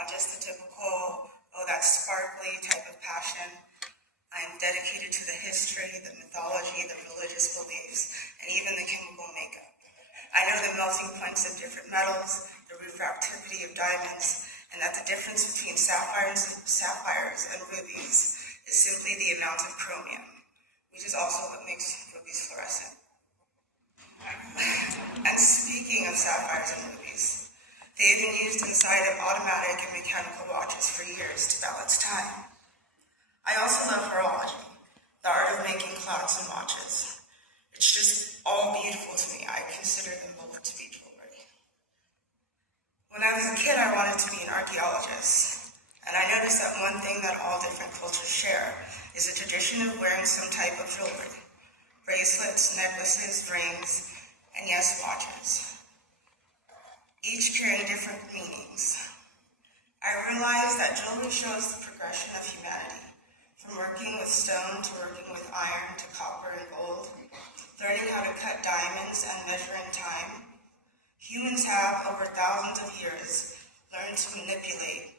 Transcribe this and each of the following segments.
not just the typical, oh, that sparkly type of passion. I am dedicated to the history, the mythology, the religious beliefs, and even the chemical makeup. I know the melting points of different metals, the refractivity of diamonds, and that the difference between sapphires and rubies is simply the amount of chromium, which is also what makes rubies fluorescent. And speaking of sapphires and rubies, they have been used inside of automatic and mechanical watches for years to balance time. I also love horology, the art of making clocks and watches. It's just all beautiful to me. I consider them both to be jewelry. When I was a kid, I wanted to be an archaeologist, and I noticed that one thing that all different cultures share is a tradition of wearing some type of jewelry. Bracelets, necklaces, rings, and yes, watches. Each carrying different meanings. I realized that jewelry shows the progression of humanity, from working with stone to working with iron to copper and gold, learning how to cut diamonds and measure in time. Humans have, over thousands of years, learned to manipulate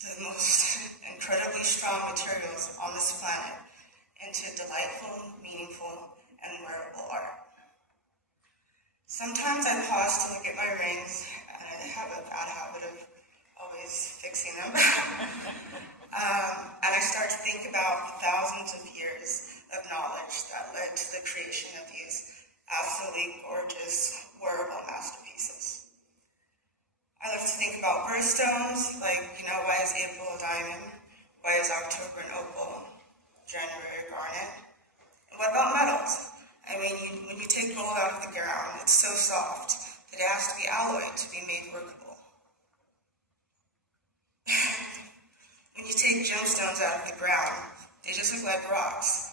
the most incredibly strong materials on this planet into delightful, meaningful, and wearable art. Sometimes I pause to look at my rings, and I have a bad habit of always fixing them. And I start to think about the thousands of years of knowledge that led to the creation of these absolutely gorgeous, wearable masterpieces. I love to think about birthstones, like, why is April a diamond? Why is October an opal? January a garnet? And what about metals? I mean, when you take gold out of the ground, it's so soft that it has to be alloyed to be made workable. When you take gemstones out of the ground, they just look like rocks.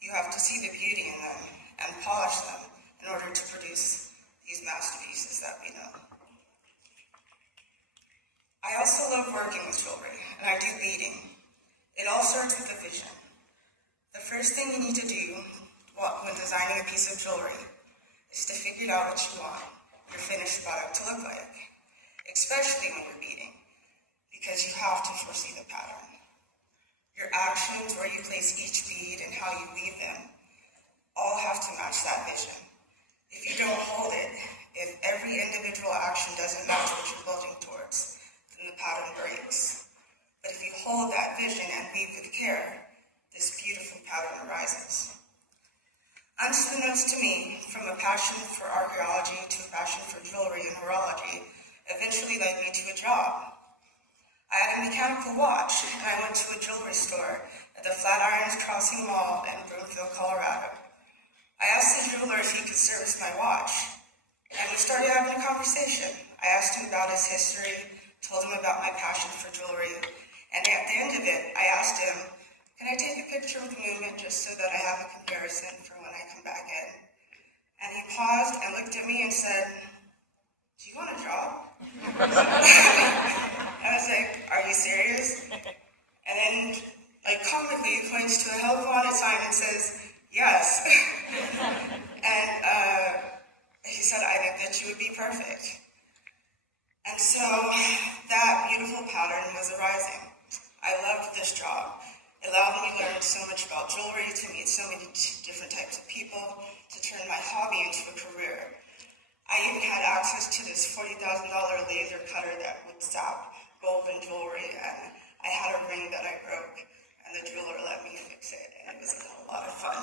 You have to see the beauty in them and polish them in order to produce these masterpieces that we know. I also love working with jewelry, and I do beading. It all starts with a vision. The first thing you need to do when designing a piece of jewelry is to figure out what you want your finished product to look like, especially when you're beading, because you have to foresee the pattern. Your actions, where you place each bead and how you weave them, all have to match that vision. If you don't hold it, if every individual action doesn't match what you're building towards, then the pattern breaks. But if you hold that vision and weave with care, this beautiful pattern arises. Unbeknownst to me, from a passion for archaeology to a passion for jewelry and horology, eventually led me to a job. I had a mechanical watch, and I went to a jewelry store at the Flatirons Crossing Mall in Broomfield, Colorado. I asked the jeweler if he could service my watch, and we started having a conversation. I asked him about his history, told him about my passion for jewelry, and at the end of it, I asked him, can I take a picture of the movement just so that I have a comparison for when I come back in? And he paused and looked at me and said, do you want a job? I was like, are you serious? And then, comically, he points to a hell of a lot of time and says, yes. And he said, I think that you would be perfect. And so that beautiful pattern was arising. I loved this job. It allowed me to learn so much about jewelry, to meet so many different types of people, to turn my hobby into a career. I even had access to this $40,000 laser cutter that would zap gold and jewelry, and I had a ring that I broke, and the jeweler let me fix it, and it was a lot of fun.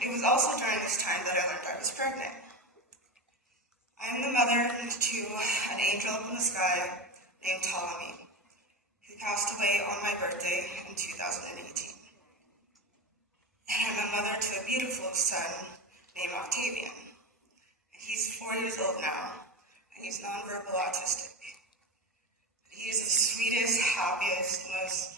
It was also during this time that I learned I was pregnant. I am the mother to an angel up in the sky named Ptolemy, who passed away on my birthday in 2018. And I'm a mother to a beautiful son named Octavian. And he's 4 years old now, and he's nonverbal autistic. He is the sweetest, happiest, most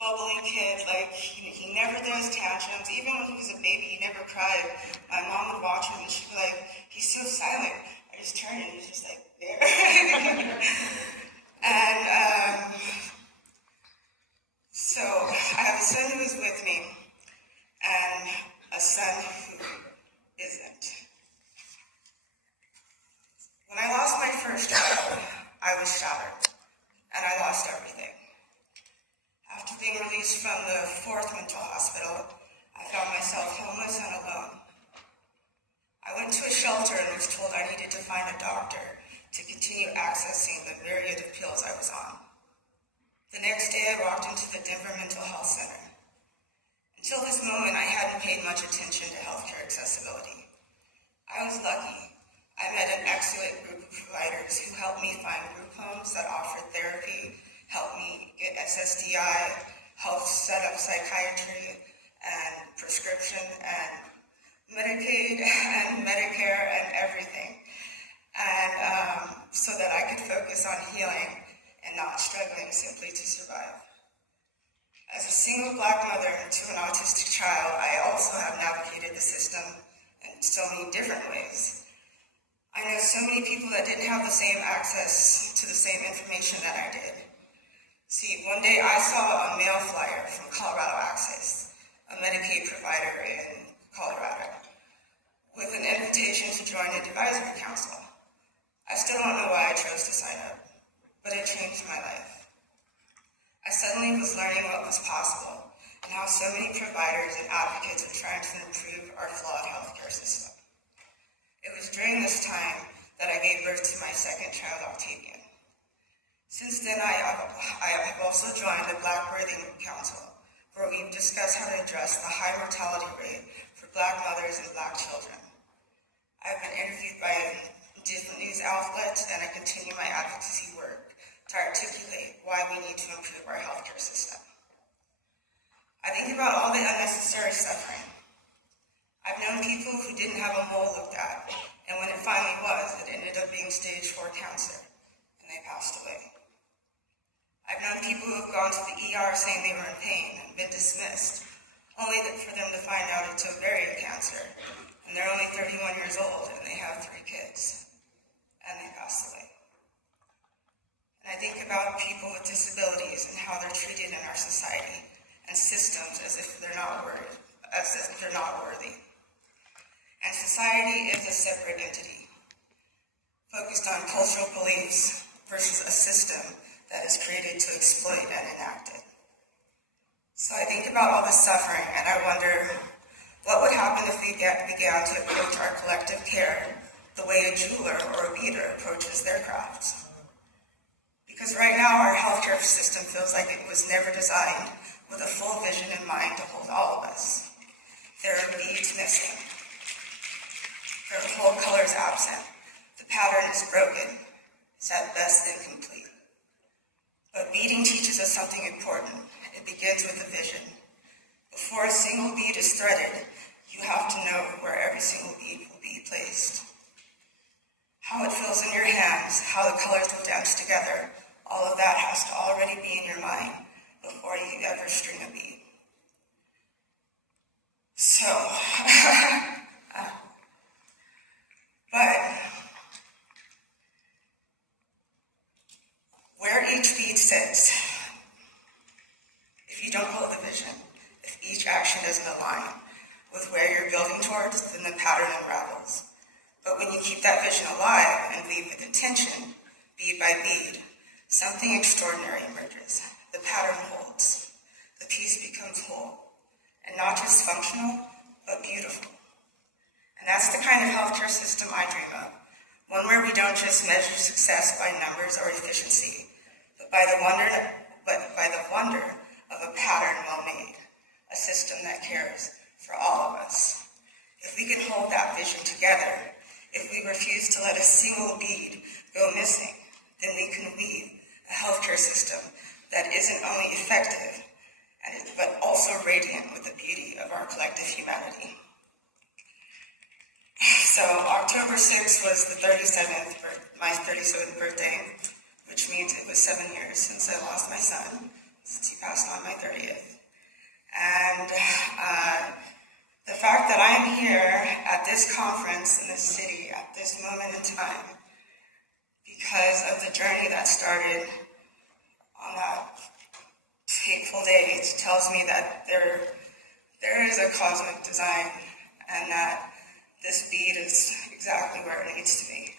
bubbly kid. He never throws tantrums. Even when he was a baby, he never cried. My mom would watch him, and she'd be like, he's so silent. I just turn, and he's just there. And so I have a son who is with me, and a son who isn't. When I lost my first child, was shattered, and I lost everything. After being released from the 4th mental hospital, I found myself homeless and alone. I went to a shelter and was told I needed to find a doctor to continue accessing the myriad of pills I was on. The next day, I walked into the Denver Mental Health Center. Until this moment, I hadn't paid much attention to healthcare accessibility. I was lucky. I met an excellent group of providers who helped me find group homes that offered therapy, helped me get SSDI, helped set up psychiatry and prescription and Medicaid and Medicare and everything. And so that I could focus on healing and not struggling simply to survive. As a single Black mother to an autistic child, I also have navigated the system in so many different ways. I know so many people that didn't have the same access to the same information that I did. See, one day I saw a mail flyer from Colorado Access, a Medicaid provider in Colorado, with an invitation to join an advisory council. I still don't know why I chose to sign up, but it changed my life. I suddenly was learning what was possible and how so many providers and advocates are trying to improve our flawed healthcare system. It was during this time that I gave birth to my second child, Octavian. Since then, I have also joined the Black Birthing Council, where we've discussed how to address the high mortality rate for Black mothers and Black children. I've been interviewed by different news outlets, and I continue my advocacy work to articulate why we need to improve our healthcare system. I think about all the unnecessary suffering. I've known people who didn't have a mole looked at, and when it finally was, it ended up being stage 4 cancer, and they passed away. I've known people who have gone to the ER saying they were in pain and been dismissed, only for them to find out it's ovarian cancer, and they're only 31 years old, and they have 3 kids, and they passed away. And I think about people with disabilities and how they're treated in our society and systems as if they're not worthy. And society is a separate entity, focused on cultural beliefs versus a system that is created to exploit and enact it. So I think about all this suffering, and I wonder what would happen if we began to approach our collective care the way a jeweler or a beater approaches their crafts. Because right now our healthcare system feels like it was never designed with a full vision in mind to hold all of us. There are beads missing. There are whole colors absent. The pattern is broken. It's at best incomplete. But beading teaches us something important. It begins with a vision. Before a single bead is threaded, you have to know where every single bead will be placed. How it feels in your hands, how the colors will dance together, all of that has to already be in your mind before you ever string a bead. So, but where each bead sits, if you don't hold the vision, if each action doesn't align with where you're building towards, then the pattern unravels. But when you keep that vision alive and weave with intention, bead by bead, something extraordinary emerges. The pattern holds. The piece becomes whole. And not just functional, but beautiful. And that's the kind of healthcare system I dream of. One where we don't just measure success by numbers or efficiency, but by the wonder of a pattern well made, a system that cares for all of us. If we can hold that vision together, if we refuse to let a single bead go missing, then we can weave a healthcare system that isn't only effective, but also radiant with the beauty of our collective humanity. So October 6th was my 37th birthday, which means it was 7 years since I lost my son, since he passed on my 30th. And the fact that I'm here at this conference in this city at this moment in time, because of the journey that started on that fateful day, it tells me that there is a cosmic design and that this bead is exactly where it needs to be.